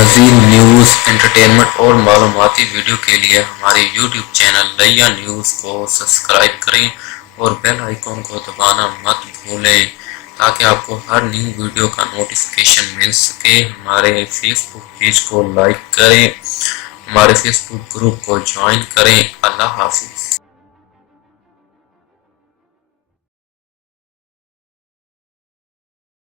मज़ीद news, entertainment और मालूमाती video के लिए हमारे YouTube चैनल लैया न्यूज़ को सब्सक्राइब करें और बेल आइकॉन को दबाना मत भूलें ताकि आपको हर न्यू वीडियो का नोटिफिकेशन मिल सके। हमारे फेसबुक पेज को लाइक करें, हमारे फेसबुक ग्रुप को ज्वाइन करें। अल्लाह हाफिज़।